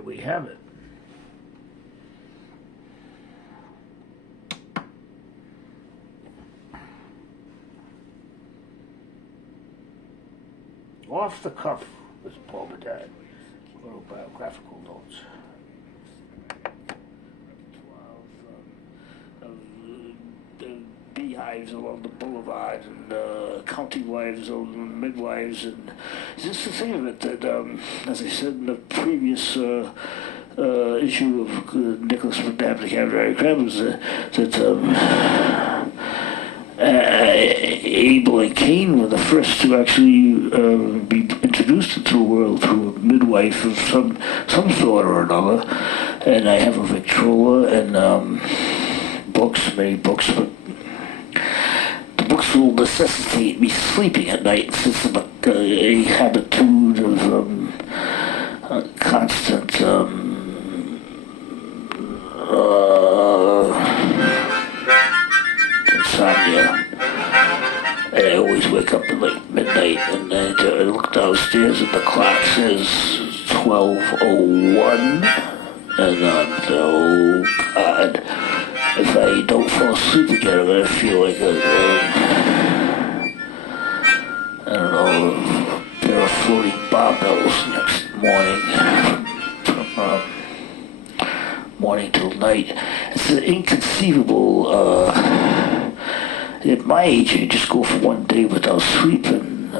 there we have it. Off the cuff with Paulbedard, autobiographical notes. Beehives along the boulevard and county wives and midwives, and just the thing of it that, as I said in the previous issue of Nicholas McNabb, the Cavalry Crab, was that Abel and Cain were the first to actually be introduced into the world through a midwife of some sort or another. And I have a Victrola and books, many books, but the books will necessitate me sleeping at night since I'm a habitude of constant insomnia. And I always wake up at like midnight, and then I look downstairs and the clock says 12:01, and I'm oh God, if I don't fall asleep again, I'm gonna feel like I don't know, a pair of floating barbells next morning, from morning till night. It's inconceivable. At my age, you just go for one day without sleeping.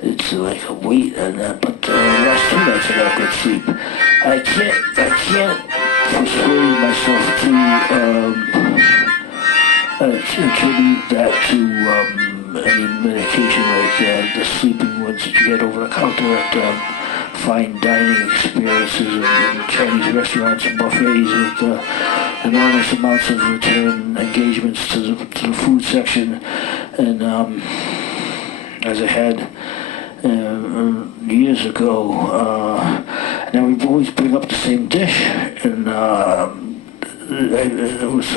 It's like a weight, and but the last 2 nights I got good sleep. I can't persuade myself to attribute that to any medication like the sleeping ones that you get over the counter at fine dining experiences in Chinese restaurants and buffets with enormous amounts of return engagements to the food section, and as I had years ago, and then we always bring up the same dish, and it was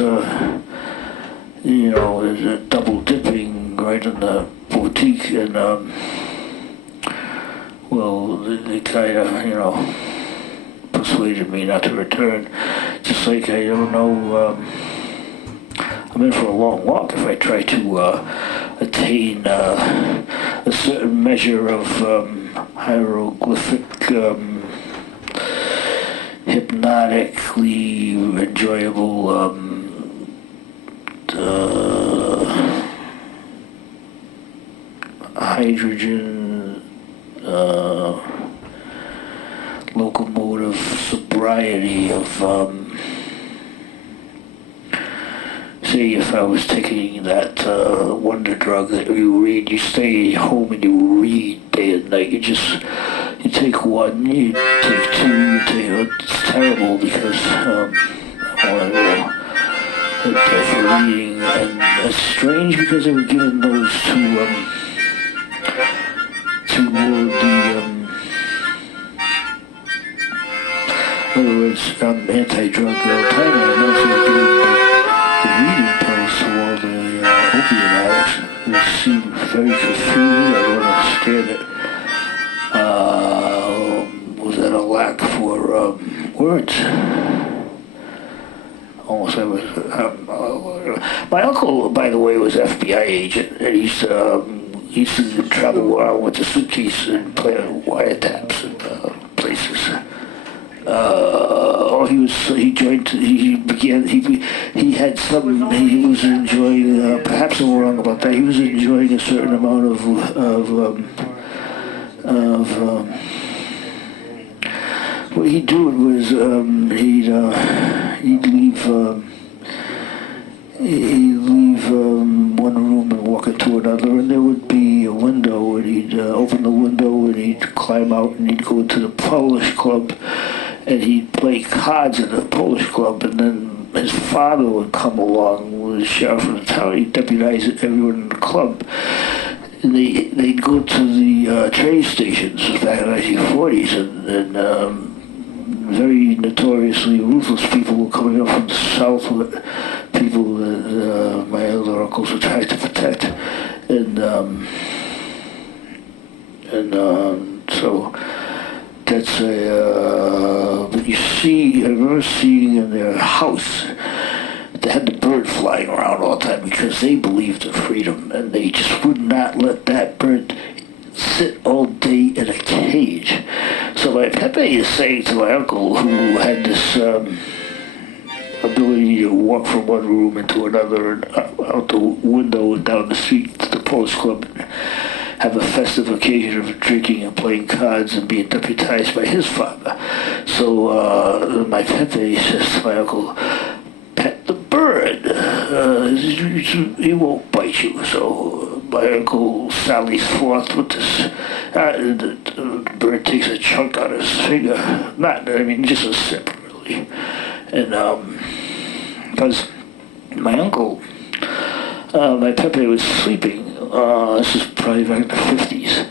a double dipping right in the boutique, and well, they kind of persuaded me not to return. Just like I don't know, I'm in for a long walk if I try to attain a certain measure of hieroglyphic, hypnotically enjoyable hydrogen locomotive sobriety of say if I was taking that wonder drug that you read, you stay home and you read day and night. You take one, you take two, it's terrible because for reading, and it's strange because they were given those to in other words, anti-drug title. And also the reading pills to all the opiate addicts. It seemed very confusing. I don't understand it. Was that a lack for words? Almost I was. My uncle, by the way, was FBI agent, and he used to travel around with a suitcase and play wiretaps and places. He was enjoying, perhaps I'm wrong about that, he was enjoying a certain amount what he'd do was, he'd leave one room and walk into another, and there would be a window, and he'd open the window and he'd climb out and he'd go into the Polish club, and he'd play cards in the Polish club, and then his father would come along with the sheriff of the town. He'd deputize everyone in the club, and they'd go to the train stations back in the 1940s, and very notoriously ruthless people were coming up from the south with people that my elder uncles were trying to protect, and so That's but you see, I remember seeing in their house, they had the bird flying around all the time because they believed in freedom, and they just would not let that bird sit all day in a cage. So my Pepe is saying to my uncle, who had this ability to walk from one room into another and out the window and down the street to the Polish Club, and have a festive occasion of drinking and playing cards and being deputized by his father. So my Pepe says to my uncle, "Pet the bird. He won't bite you." So my uncle sallies forth with this. The bird takes a chunk out of his finger. Just a sip, really. And because my uncle, my Pepe was sleeping. This is probably back in the 50s.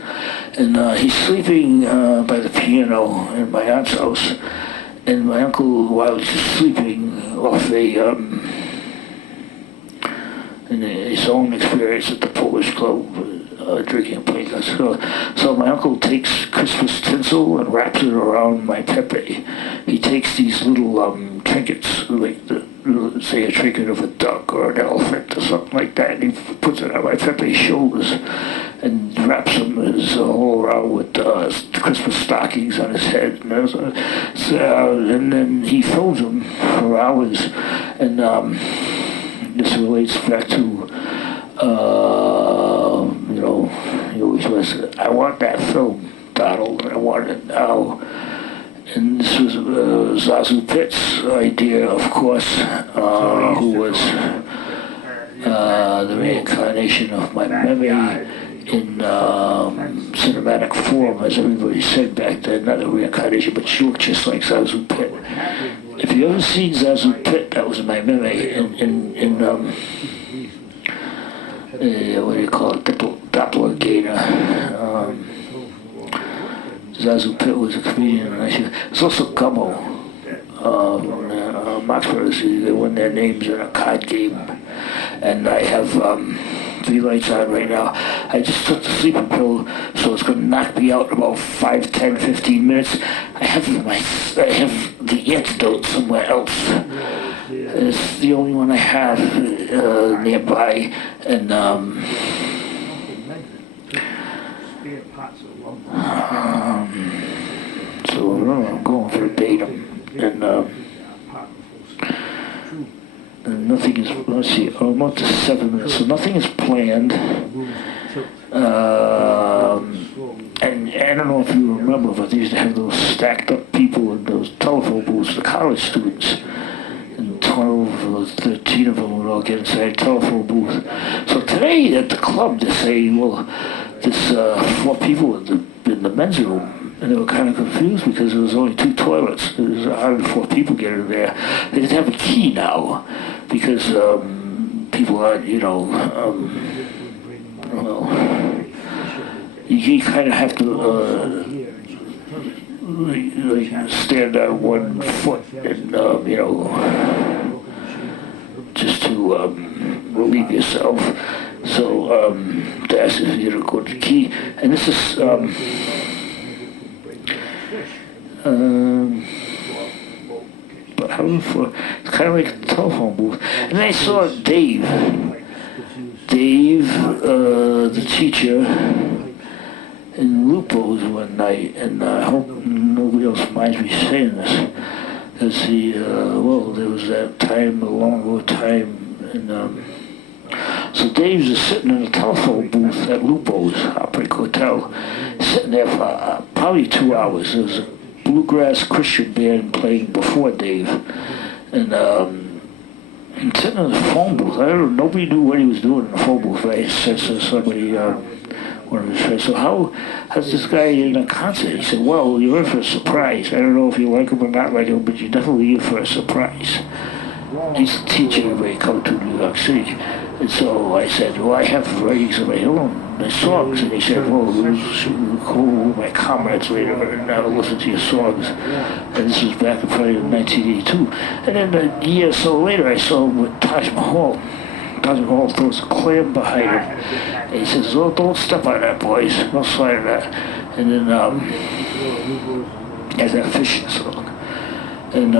And he's sleeping by the piano in my aunt's house. And my uncle, while he's sleeping off in his own experience at the Polish Club, drinking and playing cards. So my uncle takes Christmas tinsel and wraps it around my Pepe. He takes these little trinkets, like say a trinket of a duck or an elephant or something like that, and he puts it on my Pepe's shoulders and wraps him all around with Christmas stockings on his head. And then he films him for hours. And this relates back to, he always was, "I want that film, Donald, I want it now." And this was Zazu Pitt's idea, of course, who was the reincarnation of my memory in cinematic form, as everybody said back then. Not a reincarnation, but she looked just like Zazu Pitt. If you ever seen Zazu Pitt, that was my memory in what do you call it, Doppelganger. Zazu Pitt was a comedian. There's also Gummo. Marx Brothers, they won their names in a card game. And I have 3 lights on right now. I just took the sleeping pill, so it's going to knock me out in about 5, 10, 15 minutes. I have the antidote somewhere else. It's the only one I have nearby. And so I'm going verbatim, and nothing is. Let's see. I'm up to 7 minutes, so nothing is planned. And I don't know if you remember, but they used to have those stacked up people in those telephone booths, the college students. And 12 or 13 of them would all get inside a telephone booth. So today at the club, they say, well, there's 4 people in the men's room. And they were kind of confused because there was only 2 toilets. There was 104 people get in there. They didn't have a key now because people aren't, you kind of have to stand on 1 foot and, just to relieve yourself. So they asked if you to go to the key. And this is... but how for it's kind of like a telephone booth. And then I saw Dave, the teacher, in Lupo's one night, and I hope nobody else minds me saying this, because there was that time, a long ago time, and so Dave's just sitting in a telephone booth at Lupo's Heartbreak Hotel, sitting there for probably 2 hours. There was a bluegrass Christian band playing before Dave, and sitting in the phone booth. I don't know, nobody knew what he was doing in the phone booth. I said to somebody, one of his friends, so how's this guy in a concert? He said, well, you're in for a surprise. I don't know if you like him or not like him, but you're definitely in for a surprise. He's a teacher everybody come to New York City. And so I said, well, I have writings of my own, my songs. And he said, well, we'll call my comrades later and I'll listen to your songs. And this was back in probably 1982. And then a year or so later, I saw him with Taj Mahal. Taj Mahal throws a clam behind him. And he says, oh, don't step on that, boys. Don't slide on that. and then has that fishing song, and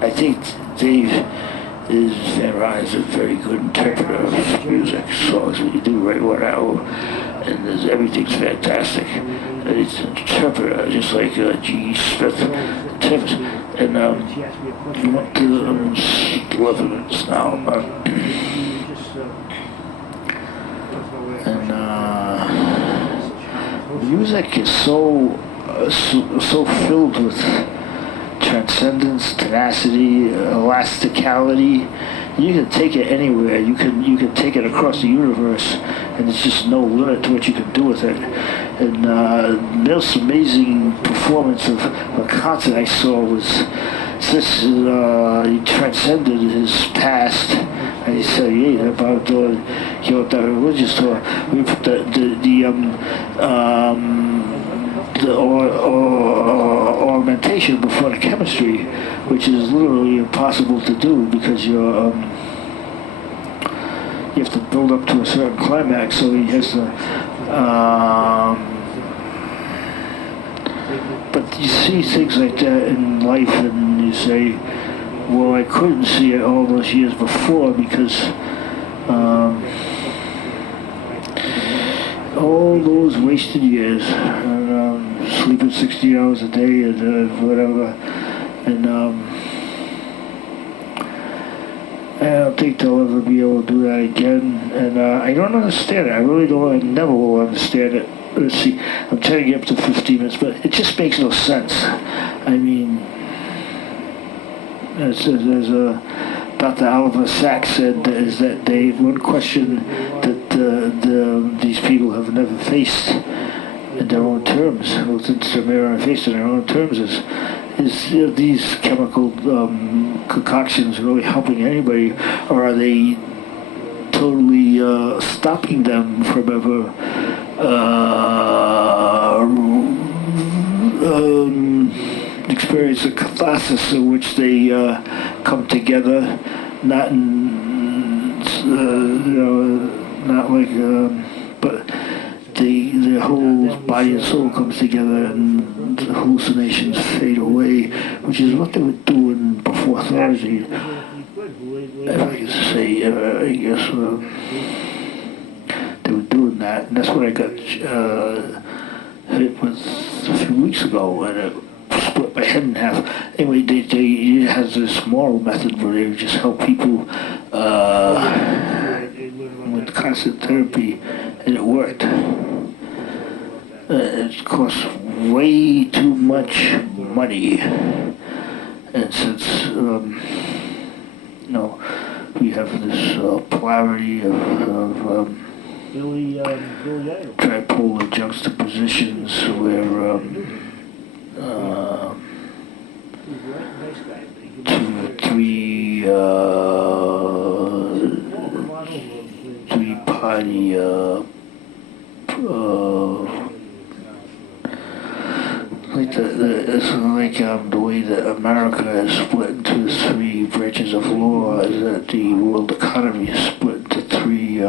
I think Dave Van Ryan is a very good interpreter of music. Songs that you do right 1 hour, and everything's fantastic. And he's an interpreter, just like G. Smith interprets. And he went to 11 minutes now. And music is so filled with transcendence, tenacity, elasticality. You can take it anywhere. You can take it across the universe, and there's just no limit to what you can do with it. And this amazing performance of a concert I saw was this. He transcended his past, and he said, "Yeah, about the religious tour. We put the augmentation before the chemistry, which is literally impossible to do because you have to build up to a certain climax. So he has to. But you see things like that in life, and you say, "Well, I couldn't see it all those years before because." All those wasted years, and sleeping 60 hours a day, and whatever, and I don't think they'll ever be able to do that again, and I don't understand it. I really don't. I never will understand it. Let's see, I'm trying to get up to 15 minutes, but it just makes no sense. I mean, there's Dr. Oliver Sacks said is that one question that these people have never faced in their own terms, looked into the mirror and faced in their own terms, is these chemical concoctions really helping anybody, or are they totally stopping them from ever experience a catharsis in which they come together, not in not like but the whole body and soul comes together, and the hallucinations fade away, which is what they were doing before authority. If I could say, I guess they were doing that, and that's what I got hit with a few weeks ago, and it split my head in half. Anyway, it has this moral method where they just help people with constant therapy, and it worked. It costs way too much money, and since we have this polarity of tripolar juxtapositions where 2 or 3 three-party the way that America is split into 3 branches of law, is that the world economy is split into 3.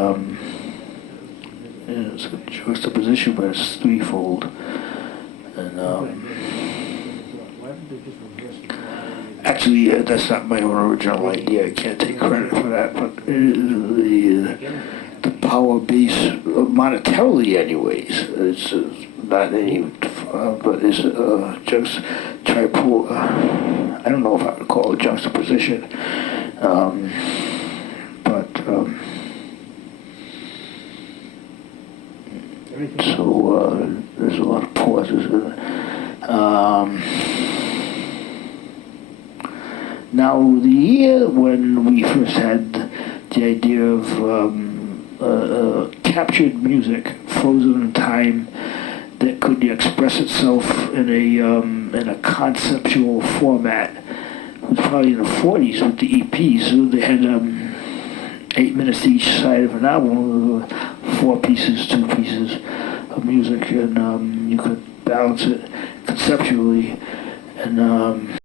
It's a juxtaposition, but it's threefold. And actually, that's not my own original idea. I can't take credit for that, but the power base, monetarily anyways, it's not any, but it's just tripolar. I don't know if I would call it juxtaposition, but so there's a lot of pauses in it. Now, the year when we first had the idea of captured music, frozen in time, that could express itself in a conceptual format, it was probably in the 40s with the EPs. So they had 8 minutes each side of an album, 4 pieces, 2 pieces of music, and you could balance it conceptually, and